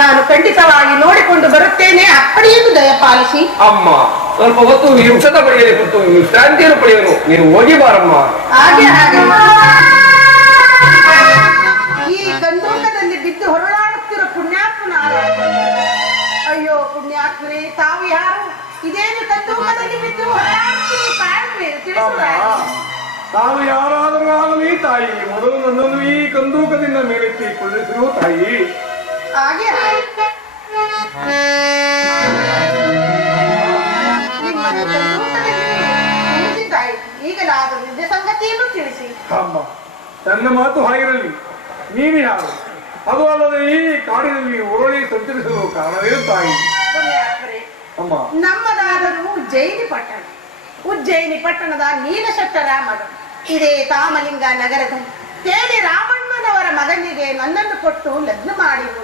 ನಾನು ಖಂಡಿತವಾಗಿ ನೋಡಿಕೊಂಡು ಬರುತ್ತೇನೆ. ಅಪ್ಪಣೆಯನ್ನು ದಯಪಾಲಿಸಿ. ಅಮ್ಮ ಸ್ವಲ್ಪ ಹೊತ್ತು ಹಿಂಸದ ಪಡೆಯಲಿ ಕೊಟ್ಟು ವಿಶ್ರಾಂತಿಯನ್ನು ಪಡೆಯಲು ನೀನು ಹೋಗಿ ಬಾರಮ್ಮ. ಹಾಗೆ ಹಾಗೆ. ಈ ಕಂದೂಕದಲ್ಲಿ ಬಿದ್ದು ಹೊರಳಾಡುತ್ತಿರೋ ಪುಣ್ಯಾತ್ಮನ. ಅಯ್ಯೋ ಪುಣ್ಯಾತ್ಮರೇ ತಾವು ಯಾರು? ಇದೇನು ಕಂದೂಕದಲ್ಲಿ ಬಿದ್ದು ಹೊರಳಾಡುತ್ತಿರೋ ತಾವು ಯಾರಾದರೂ ಆಗಲಿ ತಾಯಿ ಮೊದಲು ನನ್ನನ್ನು ಈ ಕಂದೂಕದಿಂದ ಮೇಲೆತ್ತಿ ಕೊಳ್ಳಿಸಿರು ತಾಯಿ. ಹಾಗೆ. ಸಂಗತಿಯನ್ನು ತಿಳಿಸಿ ಅಮ್ಮ, ನನ್ನ ಮಾತು ಹಾಗಿರಲಿ. ನೀನು ಯಾರು? ಅದು ಅಲ್ಲದೆ ಈ ಕಾಡಿನಲ್ಲಿ ಉರುಳಿ ಸಂಚರಿಸಲು ಕಾರಣವೇನು ತಾಯಿ. ಅಮ್ಮ. ನಮ್ಮದಾದರೂ ಉಜ್ಜಯಿನಿ ಪಟ್ಟಣ. ಉಜ್ಜಯಿನಿ ಪಟ್ಟಣದ ನೀಲಶೆಟ್ಟರ ಮಗ. ಇದೇ ತಾಮಲಿಂಗ ನಗರದ. ತೇಲಿ ರಾಮಣ್ಣನವರ ಮಗನಿಗೆ ನನ್ನನ್ನು ಕೊಟ್ಟು ಲಗ್ನ ಮಾಡಿರುವುದು